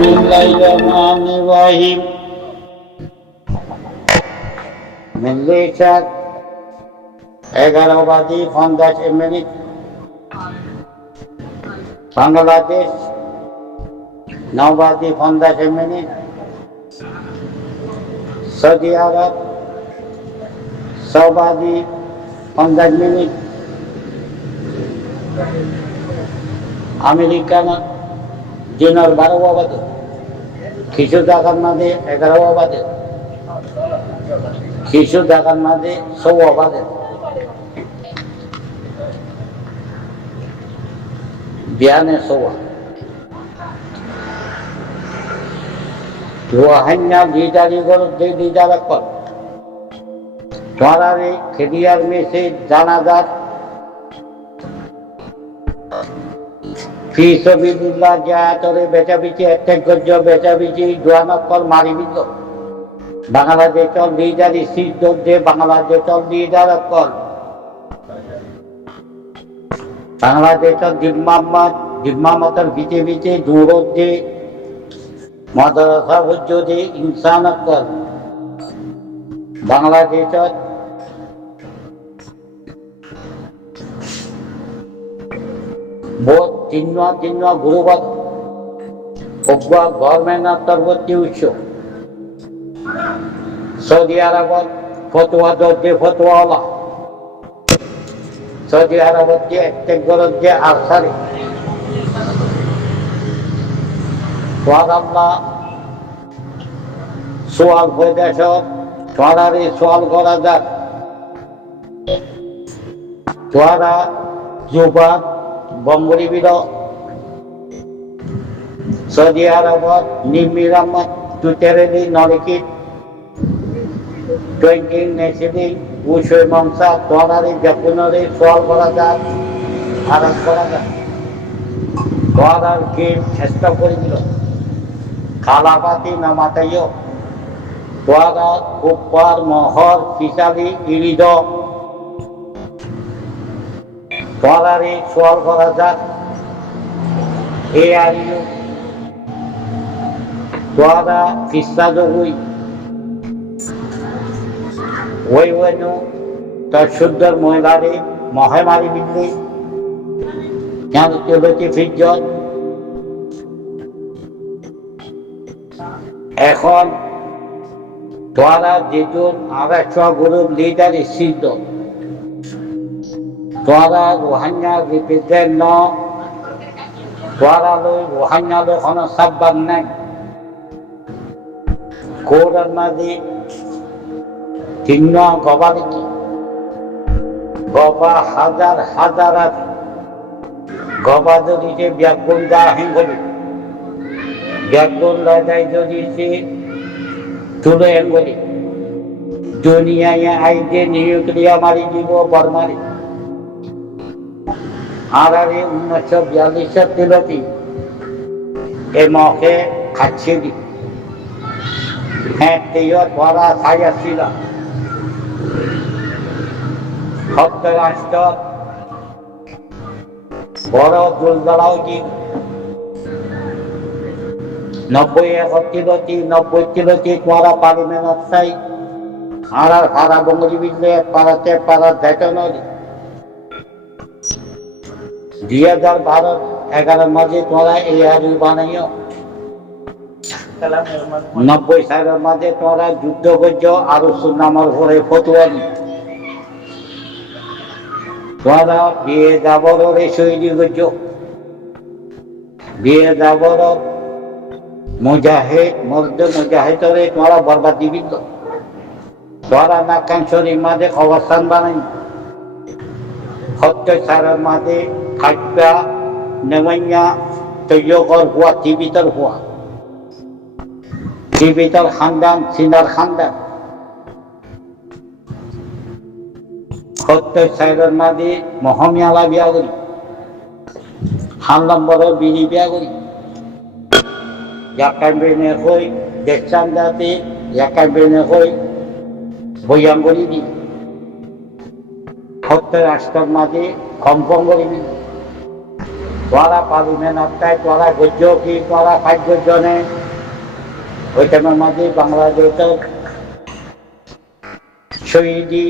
Bismillahirrahmanirrahim. Malaysia 11:15 Bangladesh 9:15 Saudi Arab 10:15 America দিনের 12 বাজে, কিছু জায়গার মাঝে 11 বাজে, কিছু জায়গার মাঝে 16 বাজে। বিয়ানে 16 রোহাঙ্গা লিডারি করতে লিডার কর তোরারে খেদিয়ার মেসে জানাজাত ফি সাবিলিল্লাহ জাতরে বেচাবিচি অ্যাটাক করজ বেচাবিচি দোয়ানকল মারি দিল। বাংলাদেশের লিডারি সিদ্ধ যে বাংলাদেশের লিডার কল বাংলাদেশের জিম্মামতের বিচে বিচে দূরত যে মাদ্রাসা বুঝ্য যে ইনসান কল বাংলাদেশের বহুত চিহ্ন চিহ্ন গুরুবাদ গভর্নমেন্ট অন্তর্বর্তী উৎস সৌদি আরবত ফতোয়া দে ফতোয়াওয়ালা সৌদি আরবত যে একটেক গরত যে আরসারি তোয়ারাল্লাহ সোয়াল বৈদেশ তোয়ারারে সোয়াল করা যাক তোয়ারা জুবাদ বঙ্গরিবির সৌদি আরবত নিমিরামত তুতেরেলি নরিকিত টুয়েন্টিং নেসিলি উশয় মমসা তোয়ারারে যপুনরে সোয়াল করা যাক আরাজ করা যাক তোয়ারার গেম চেষ্টা করে দিল কালাবাতি নামাতাইও তোয়ারা কুপ্পার মহর ফিসালি ইরিদ তোয়ারারে সোয়াল করা যাক এ আইও তোয়ারা ফিসা জগুই ওই ওয়েনু তার শুদ্ধর মহিলারে মহে মারি বিল্লি কেন চলেছে ফিজ্জত এখন তোয়ারা যেজন আরেকশো গ্রুপ লিডারে সিদ্ধ তোয়ারা রোহাঙ্গা রিপিটের ন তোয়ারা লই রোহাঙ্গা লই কোনো সাব্বান নাই কোরার মাঝে চিহ্ন গবাদিকে গবা হাজার হাজার আছে গবাদরিতে ব্যাগুন দা হেঙ্গলি ব্যাগুন লাগাই যদি সে তুলে হেঙ্গলি দুনিয়ায় আইতে নিউক্লিয়া মারি দিব বর্মারি আর 1942 দিলতি এ মকে খাচ্ছে দি হ্যাঁ তেয় পড়া ছায়া ছিল রাষ্ট্র বড় জোরদালাও কি 90 কিলোতি তোরা পার্লামেন্ট চাই আর সারা বঙ্গজীবীতে পারাতে পারা দেখে নদী 2012-11 মাঝে তোরা এআরইউ বানাইও 90 সালের মাঝে তোরা যুদ্ধ করছ আরো সুনামর ঘরে ফতুয়া নি তোরা বিয়ে যাবর শৈলী করছ বিয়ে যাবর মুজাহিদ মর্দ মুজাহিদরে তোরা বরবাদি বিদ্য তোরা নাকান শরীর মাঝে অবস্থান বানাই 70 সালের মাঝে খাদ্যা নেমাইয়া তৈয়কর হুয়া জীবিতর হুয়া জীবিতর খানদান সিনার খানদান 70 সালের মাঝে মহমিয়ালা বিয়া করি হান নম্বর বিড়ি বিয়া করি একাই বেনে হই দেখছান যাতে একাই বেনে হই বইয়াং করি দি 70 রাষ্ট্রের মাঝে কম্পন করি তোরা পার্লামেন্ট তাই তোরা গজ্য কি তোরা 5 জনে ওই টাইমের মাঝে বাংলাদেশের শহীদি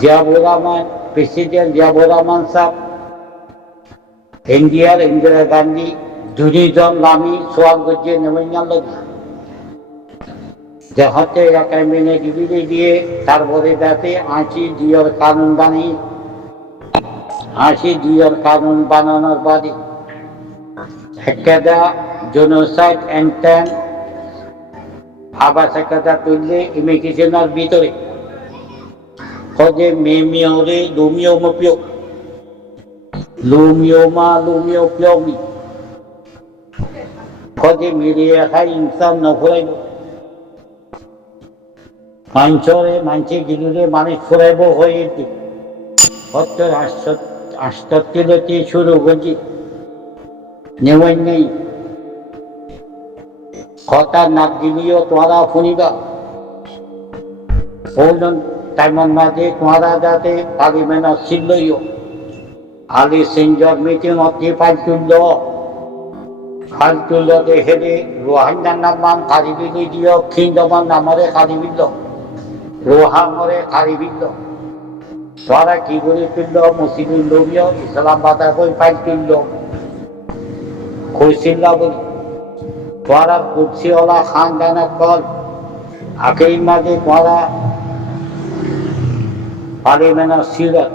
জিয়াউর রহমান প্রেসিডেন্ট জিয়াউর রহমান সাহেব ইন্ডিয়ার ইন্দিরা গান্ধী দুজন নামি সোয়াল গজ্জে নেমে লগে যে হতে একাই মেনে ডিবিলে দিয়ে তারপরে যাতে 80 কানুন বানিয়ে 80 কানুন বানানোর বাদে একটা জেনোসাইড এন্ড আবার একটা তুললে ইমিগ্রেশনের ভিতরে খোঁজে মেমিওরে লুমিও মপিও লুমিওমা লুমিও পিওমি খোঁজে মিলিয়ে খাই ইনসান নফরাইব মানছে গিলুরে মানুষ ফুরাইব হয়ে 68 শুরু করছি নেওয়াই নেই কথা নাক দিলিও তোরা শুনিবা টাইমন মাঝে তোরা যাতে পার্লামেন্ট ছিলইও আলি সিঞ্জর মিটিং অতি ফালতুল দেখে রোহাঙ্গার নাম কারিবিলি দিও খিন্দমান নামরে কারিবিল রোহাঙ্গরে কারিবিল তোরা কি করে তুলল মুসলিম লোভিও ইসলাম বাধা করে পাই তুলল খুশিল্লা বলি তোরা কুর্সিওয়ালা খানদানা কল আকেই মাঝে তোরা পার্লামেন্ট সিরত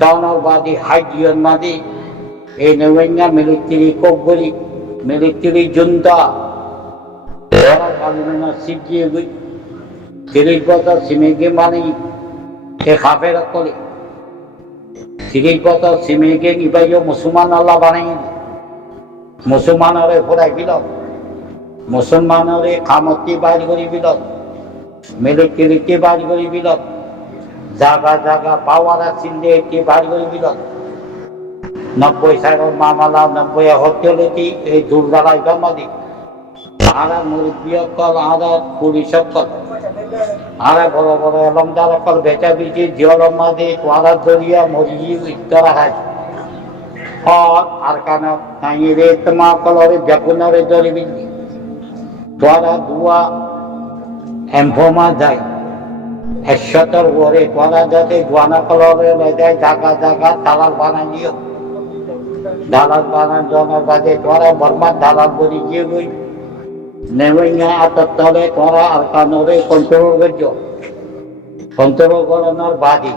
টাউনবাদী হাইডিয়ন মাঝে এই নেওয়াইনা মিলিটারি কোকবরি মিলিটারি জুন্তা তোরা পার্লামেন্ট সিটিয়ে গই 30 বছর সিমেকে মানে এ খাফের কলে 30 বছর সিমেকে ইবাইও মুসলমান আল্লাহ বানাই মুসলমানরে ফোড়াই দিল মুসলমানরে কামতি বাইর করে দিল মিলিটারিকে বাইর করে দিল জাগা জাগা পাওয়ার চিনলে একে বাইর করে দিল 90 সালের মামলা 90 হত্যলতি এই দুর্গালাই জমাদি আরা মুরব্বী কল আরা পুলিশ কল আরা বড় বড় এলমদার কল বেচা বিচি জিয়লম মাঝে তোরা দরিয়া মরিয়ে ইত্তরা হয় আর কানা নাইরে তোমা কলরে বেগুনরে দরি বিলি তোরা দুয়া এমফোমা যায় 170 ওরে তোরা যাতে গুয়ানা কলরে যায় জায়গা জায়গা তালাল বানাইও দালাল বানান জনের বাদে তোরা বর্মার দালাল বলি গিয়ে গই নেওয়াইয়া আতলে তোরা আর কানরে কন্ট্রোল করানোর বাদে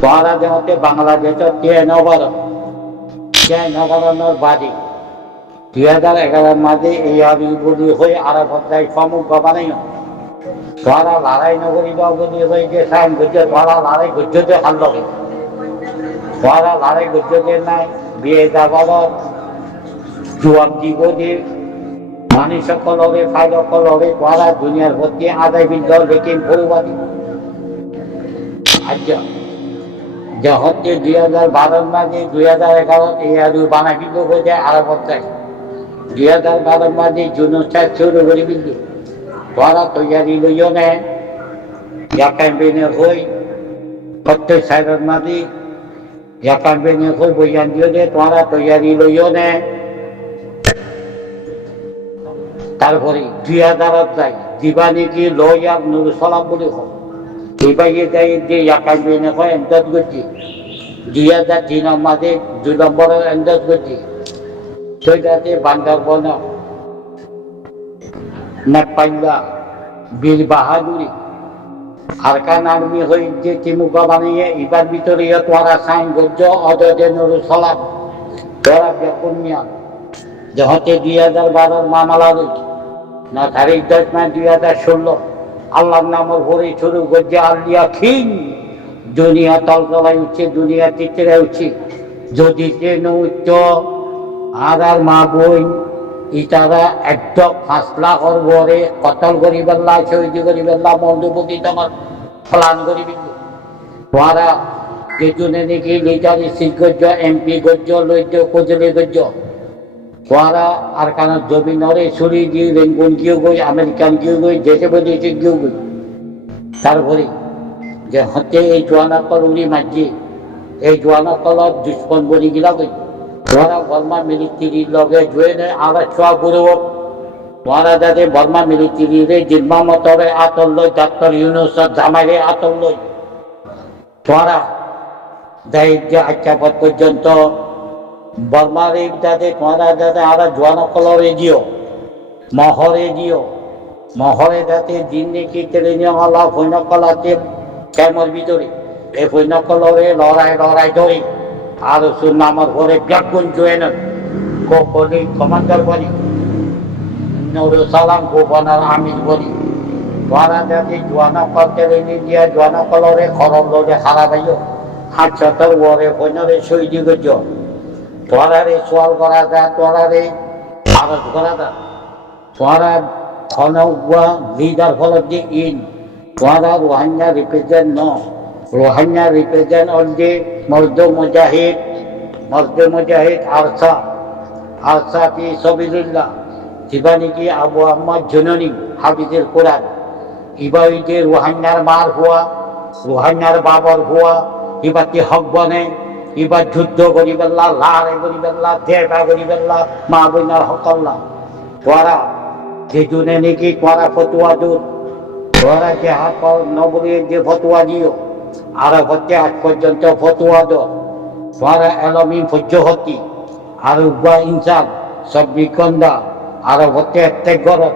তোরা যেমতে বাংলাদেশের 9 বাদে 2011 মাঝে এই আবির্ভূতি হয়ে আর বদায় সমুখ বানাই তোরা লড়াই নগরী বাবুদি হয়ে যে সাইন করছে তোরা লড়াই করছে হাল লগে তোরা লড়াই করছে নাই বিয়ে যাবার জুয়াব জীবনে মানুষ কলরে ফাইল কলরে তোরা দুনিয়ার প্রতি আদায় বিদ্যা দেখে ভুলবাদী আচ্ছা হচ্ছে 2012 মাঝে 2011 এই আর বানাই বিদ্যুৎ হয়ে যায় আর বদায় 2012 মাঝে জুনুষ্ঠান শুরু করে বিদ্যুৎ তোরা তৈরি লইও নে ক্যাম্পেইনে হই প্রত্যেক সাইডের মাঝে ক্যাম্পেইনে হই বইয়ান দিও যে তোরা তৈরি লইও নে তারপরে 2000 যায় দিবানি কি লয়ার নুর সালাম বলে হোক দিবাইয়ে যাই যে ক্যাম্পেইনে হয় এন্টার করছি 2003 মাঝে 2 নম্বরের এন্টার করছি সেটাতে বান্দরবন নেপাইলা বীর বাহাদুরি আরকান আর্মি হয়ে যে তিমুকা বানিয়ে এবার ভিতরে তোরা সাইন গজ্জ অজয় নুর সালাম তোরা বেকুনিয়া যহতে 2012 মামলা রয়েছে না তারিখ 10 মে 2016 আল্লাহর নামের ভরে শুরু গজ্জে আলিয়া খিং দুনিয়া তলতলায় উঠছে দুনিয়া চিত্রে উঠছে যদি ট্রেন উচ্চ আর মা বই ইতারা একদম 5 লাখর ঘরে কতল করি বেল্লা শহীদ করি বেল্লা মন্ডপতি তোমার প্লান করি তোরা যেজনে নাকি লিটারি সিট গজ্জ এমপি গজ্জ লৈদ্য কোজলে গজ্জ তোরা আর কারণ জমিনরে ছুরি দিয়ে রেঙ্গুন গিয়ে গই আমেরিকান গিয়ে গই দেশে বিদেশে গিয়ে গই তারপরে যে হতে এই জোয়ানা করি মাঝে এই জোয়ানসকলক দুশ্মন বনি গিলাগৈ তোরা বর্মা মিলিটারির লগে জুয়েনে আমরা ছোয়া গুরুব তোরা যাতে বর্মা মিলিটারিরে জিম্মা মতরে আতল লই ডাক্তার ইউনুসের জামাইরে আতল লই তোরা যে আচ্ছা পর্যন্ত বর্মারে যাতে তোরা যাতে আমরা জোয়ানসকলরে দিও মহরে দিও মহরে যাতে দিন দেখি তেলে নিয়ে সৈন্যকলাতে ক্যামর ভিতরে এই সৈন্যকলরে লড়াই ধরে আর নামার পরে ব্যাকুন জুয়েন কোকলি কমান্ডার বলি নুরুল সালাম গভর্নর আমির বলি তোরা যাতে জোয়ানা করতে দিয়া জোয়ানা কলরে খরম লোরে হারাবাইও ৭০ ওরে সৈন্যরে শহীদ করছ তোরারে সোয়াল করা যায় তোরারে আরজ করা যায় তোরা খনগুয়া লিডার ফলদি ইন তোরা রোহাঙ্গা রিপ্রেজেন্ট ন রোহাঙ্গা রিপ্রেজেন্ট অল দি মর্দ মুজাহিদ আরসা ফি সাবিলিল্লাহ জিবানিকি আবু আম্মা জুননি হাফিজুল কোরআন ইবাইদে রোহাঙ্গার মার হুয়া রোহাঙ্গার বাবর হুয়া ইবাতি হক বনে ইবা যুদ্ধ করি বেল্লা লাড়ে করি বেল্লা দেবা করি বেল্লা মা বইনার হকল্লা তোরা যে জুনে নাকি তোরা ফতুয়া দূর তোরা যে হাত নবরীর যে ফতুয়া দিও আর হচ্ছে আজ পর্যন্ত ফতুয়া দো তোরা এলমিন ফজ্জহতি আর উবা ইনসান সব বিকন্দা আর হচ্ছে প্রত্যেক গরম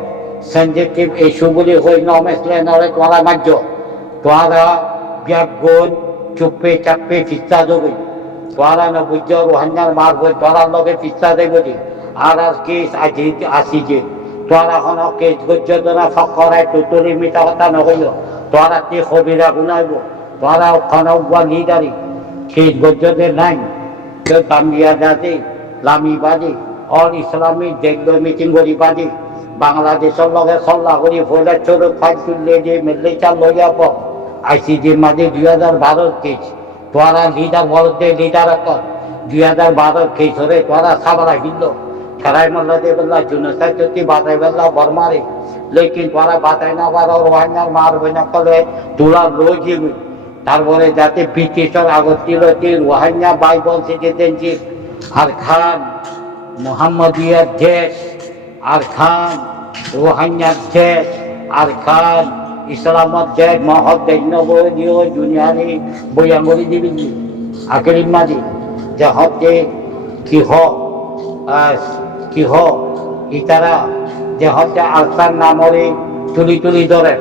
সেন্সিটিভ ইস্যুগুলি হই নমেসলে নরে তোরা মার্য তোরা ব্যাগুন চুপে চাপে ফিস্তা দেবে তোরা না বুঝ রোহাঙ্গার মার বই তোরার লগে ফিস্তা দেবে আর কেস আসি যে তোরা এখন কেস গজ্জনা ফকরায় টুটুলি মিটা কথা নহইল তোরা তে কবিরা গুনাইব তোরা ওখানে লিডারি কেস গজ্জতে নাই কেউ গাম্বিয়া যাতে লামিবাদী অল ইসলামিক দেখলো মিটিং করি বাদী বাংলাদেশের লগে সল্লা করি ফলে চোর ফাইল তুললে যে মেলে চাল লই যাব আইসিজির মাঝে 2012 কেস তোরা লিডার বলতে লিডার কর 2012 কেস হরে তোরা সাবারা হিল খেলাই মল্লা দে বেলা জুনসাই যদি বাতাই বেলা বর্মারে লেকিন তোরা বাতাই না পারো রোহাঙ্গার মারবে না কলে তোলা লই যাবি তারপরে যাতে ব্রিটিশের আগতিল রোহাঙ্গা বাইবল সিটিজেনশিপ আর খান মোহাম্মদিয়ার দেশ আর খান রোহাঙ্গার দেশ আর খান ইসলামত দেশ মহৎ দৈন্য বই দিও দুনিয়ানি বইয়াঙ্গলি দিবি আকেরিম মাদি যে হতে কি হ ইতারা যে হতে আলসার নামরে তুলি ধরে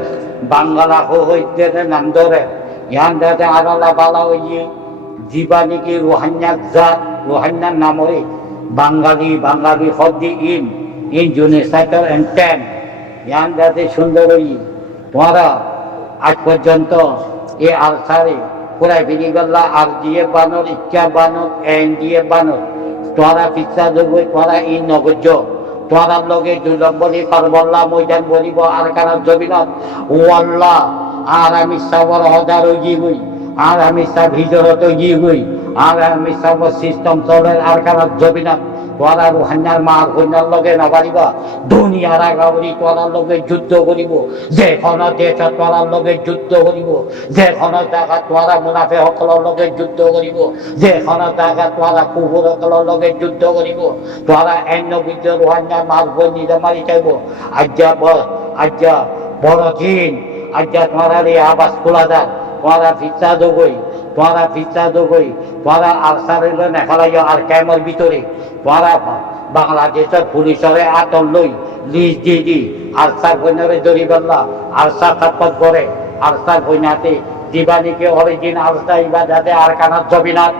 বাঙ্গালা হইতে নাম ধরে ইয়ান দাদা আলালা বালা হইয়ে জীবানিকে রোহাঙ্গার জাত রোহাঙ্গার নামরে বাঙালি হদ্দি ইন জুনিসাইটার এন্ড 10 ইয়ান দাদে সুন্দর হই তোরা আজ পর্যন্ত এ আলসারে পুরাই বেরিয়ে আর দিয়ে বানর ইচ্ছা বানর এন দিয়ে বানর তোরা পিছা দেব তোরা এই নগজ তোরার লগে 2 নম্বরই কারবল্লা ময়দান বলিব আর কারণ জমিনত ও আল্লাহ আর আমি সাবর হদার গই আর আমি সব হিজরত গই আর আমি সব সিস্টেম চলে আর কারণ জমিনত তোরা রোহাঙ্গার মার হইনার লগে নাবারিবা দুনিয়ার আগাবরি তোরার লগে যুদ্ধ করিব যেখন দেশ তোরার লগে যুদ্ধ করিব যেখন জায়গা তোরা মুনাফে সকলের লগে যুদ্ধ করিব যেখন জায়গা তোরা কুকুর সকলের লগে যুদ্ধ করিব তোরা এন্য বিদ্য রোহাঙ্গার মার বই নিজে মারি চাইব আজ্জা বড় দিন আজ্জা তোরা রে আবাস খোলা যাক তোরা ভিসা দগই তোরা আরসারে নেখালাই আর ক্যামের ভিতরে তোরা বাংলাদেশের পুলিশের আতল লই লিজ দি আরসার বইনারে জড়ি বেল্লা আরসা খাতপত করে আরসার বইনাতে দিবানিকে অরিজিন আরসা ইবা যাতে আর কানার জবিনাথ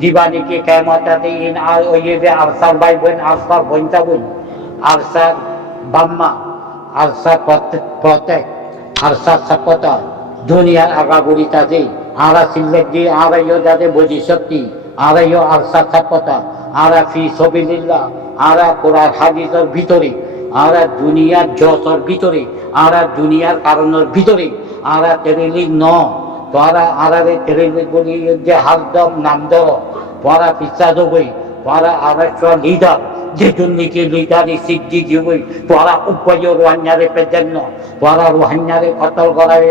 দিবানিকে ক্যামতাতে ইন আর ওইবে আরসার ভাই বোন আরসার বইনতা বই আরসার বাম্মা আরসা প্রত্যেক আরসার সাপতা দুনিয়ার আগাগুড়িতাতে আরা সিল্লেক দিয়ে আড়াইও যাতে বুঝি শক্তি আড়াইও আরসা সাপতা আরা ফি সাবিলিল্লাহ আরা কোরআন হাদিসের ভিতরে আরা দুনিয়ার জসর ভিতরে আরা দুনিয়ার কারণের ভিতরে আরা তেরেলি ন তোরা আরারে তেরেলি বলি যে হারদম নাম ধর তোরা পিছা দেবই তোরা আরেকটা লিডার যে দুর্নীতি লিডারি সিদ্ধি জীবই তোরা উপায় রোহান্যা রিপ্রেজেন্ট তোরা রোহান্যারে কতল করার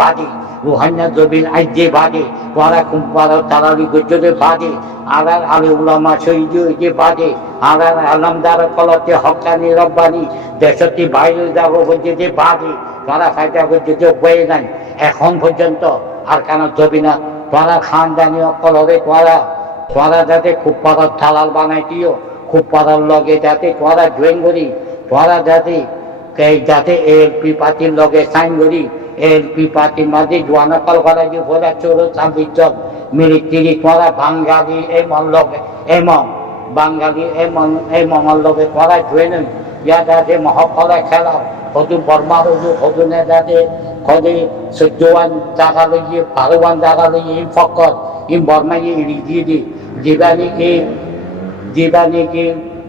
বাদী রোহান্যা জবিন আইজে বাদে তোরা কুম্পার তারালি গজ্জরে বাদে আলার আলে উলামা শহীদ যে বাদে আলার আলমদার কলতে হকানি রব্বানি দেশটি বাইরে যাব বলছে যে বাদে তোরা ফায়দা করছে যে বয়ে নাই এখন পর্যন্ত আর কেন জবিনা তোরা খানদানি অকলরে তোরা যাতে খুব পাড়ার থালাল বানাইটিও খুব পাড়ার লগে যাতে তোরা জয়েন করি তোরা যাতে এএলপি পার্টির লগে সাইন করি এএলপি পার্টির মাঝে জোয়ানকল করা যে ভোলা চোর চাবিজ মিলিটারি তোরা বাঙালি এমন লগে এমন বাঙালি এমন লগে তোরা জয়েন ইয়া যাতে মহকলা খেলা হয়তো বর্মা হয়তো যাতে কদে 14 জায়গা লইয়ে 12 জায়গা লইয়ে Fakhar in Burma ye rigidi jibani ki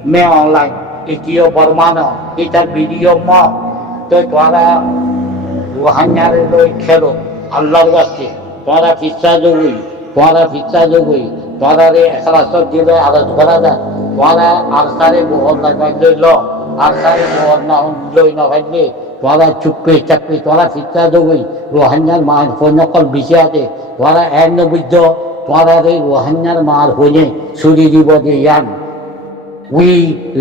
me online itio Burmano itar video mo to twara rohanyare loi khelo Allah waste twara fissa jogui twara re ikhlas dile araz barada twara arsare bohol na lo arsare bohol na loi na bhaile twara chuppe chakpe twara fissa jogui rohanyar maan phonokol bishade twara en biddo তোরা রোহান্যার মার হয়ে সুরি দিব যে ইয়ান we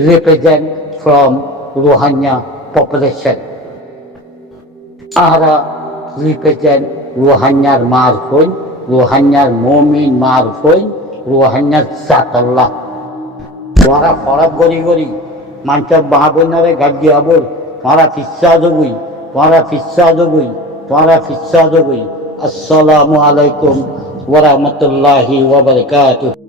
represent from Rohingya population আরা represent রোহান্যার মার হই রোহান্যার মমিন মার হই রোহান্যার জাতাল্লাহ তোরা ফরক গড়ি মানুষের বাহাবনারে গাড়ি আবল তোরা ফিসা জগুই আসসালামু আলাইকুম ওয়া রাহমাতুল্লাহি ওয়া বারাকাতুহু